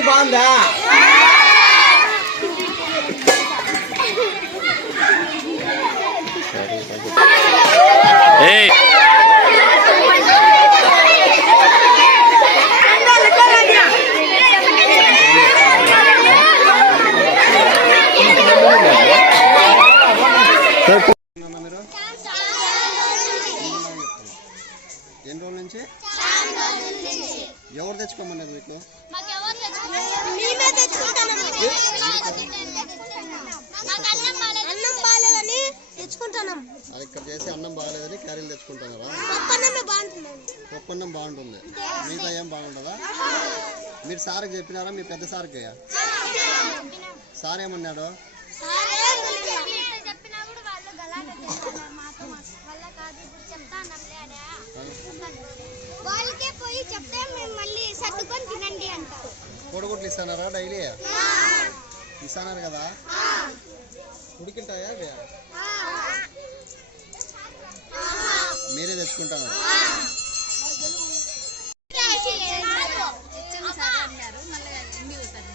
Quality బాగుందా? ఎన్ని రోజుల నుంచి? ఎవరు తెచ్చుకోమన్నారు మీకు అన్నం బాగాలేదని తెచ్చుకుంటున్నాం అది ఇక్కడ చేసి అన్నం బాగాలేదని క్యారీలు తెచ్చుకుంటున్నారా పప్పన్నమే బాగుంటుందండి పప్పన్నం బాగుంటుంది. మిగతా ఏం బాగుంటుందా? మీరు సార్కి చెప్పినారా? మీ పెద్ద సార్కి? సార్ ఏమన్నాడు వాళ్ళకే పోయి చెప్తే మేము మళ్ళీ సర్దుకొని తినండి అంటారు. కోడిగుడ్లు ఇస్తానారా డైలీ ఇస్తానారు కదా ఉడికింటాయా అవి? మీరే తెచ్చుకుంటాను అన్నారు మళ్ళీ తింటాం అవుతారు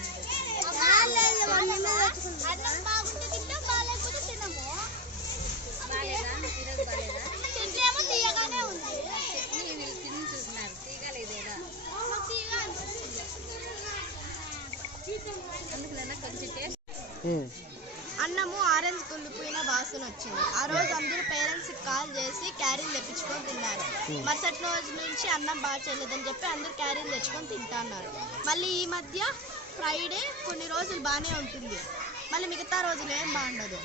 అన్నము ఆరెంజ్ కుళ్ళిపోయిన వాసన వచ్చింది. ఆ రోజు అందరూ పేరెంట్స్ కాల్ చేసి క్యారీలు తెప్పించుకొని తిన్నారు. మరుసటి రోజు నుంచి అన్నం బాగా చేయలేదని చెప్పి అందరూ క్యారీలు తెచ్చుకొని తింటున్నారు మళ్ళీ ఈ మధ్య ఫ్రైడే కొన్ని రోజులు బాగానే ఉంటుంది. మళ్ళీ మిగతా రోజులు ఏం బాగుండదు.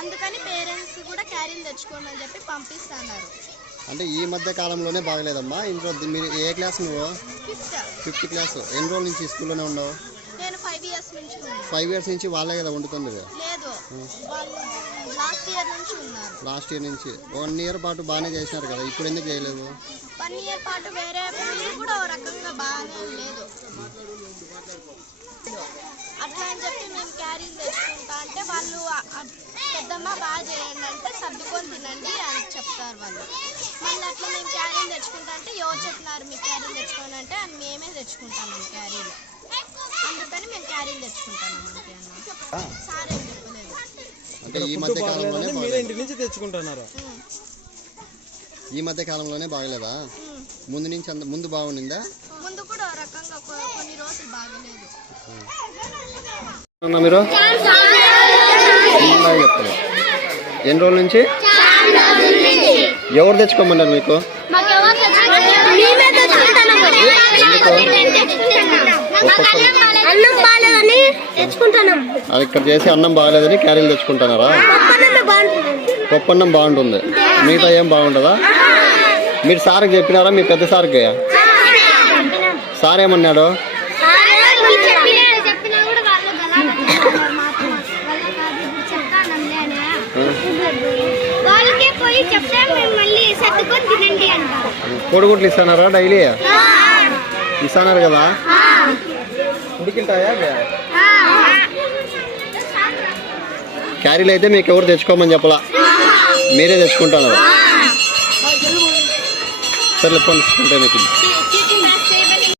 అందుకని పేరెంట్స్ కూడా క్యారీలు తెచ్చుకోండి అని చెప్పి పంపిస్తున్నారు అంటే ఈ మధ్య కాలంలోనే బాగలేదమ్మా? ఇంట్లో మీరు ఏ క్లాస్ నువ్వు? ఫిఫ్త్ క్లాస్ ఎన్ని రోజుల నుంచి స్కూల్లోనే ఉన్నావు? నేను ఫైవ్ ఇయర్స్ నుంచి వాళ్ళే కదా వండుతుంది లాస్ట్ ఇయర్ నుంచి వన్ ఇయర్ పాటు బాగానే చేసినారు కదా? ఇప్పుడు ఎందుకు చేయలేదు? వన్ ఇయర్ పాటు వేరే ఫుడ్ కూడా ఓ రకంగా బాగానే లేదు అట్లా అని చెప్పి మేము క్యారీలు తెచ్చుకుంటా అంటే వాళ్ళు పెద్దమ్మ బాగా చేయండి అంటే సర్దుకొని తినండి అని చెప్తారు వాళ్ళు. మళ్ళీ అట్లా మేము క్యారీలు తెచ్చుకుంటా అంటే అంటే అని మేమే తెచ్చుకుంటాం క్యారీలు. అందుకని మేము క్యారీలు తెచ్చుకుంటాం అంతే అన్న. సార్ ఏం చెప్పలేదు. అంటే ఈ మధ్య కాలంలోనే బాగలేదు? ఇంటి నుంచి తెచ్చుకుంటున్నారు. ఈ మధ్య కాలంలోనే బాగలేదా. ముందు నుంచి అంత ముందు బాగుండిందా? ముందు కూడా రకంగా కొన్ని రోజులు బాగలేదు. మీరు? ఎన్ని రోజుల నుంచి? ఎవరు తెచ్చుకోమన్నారు మీకు? అన్నం బాగాలేదని తెచ్చుకుంటున్నాం. అది ఇక్కడ చేసి అన్నం బాగాలేదని క్యారీలు తెచ్చుకుంటున్నారా? పప్పన్నం బాగుంటుంది. మిగతా ఏం బాగుంటుందా మీరు సార్కి చెప్పినారా? మీ పెద్ద సార్కి? సార్ ఏమన్నాడు చెప్పినా కూడా వాళ్ళు గలాట చేస్తున్నారు మాతో వల్ల కాదు ఇప్పుడు చెప్తానంలే అనే వాళ్ళకే పోయి చెప్తే మేము మళ్ళీ సర్దుకొని తినండి అంటారు కోడిగుడ్లు ఇస్తానారా డైలీ? ఇస్తానారు కదా? ఉడికింటాయా? క్యారీలు అయితే మీకు ఎవరు తెచ్చుకోమని చెప్పలా. మీరే తెచ్చుకుంటున్నారు సరే చెప్పండి మీకు.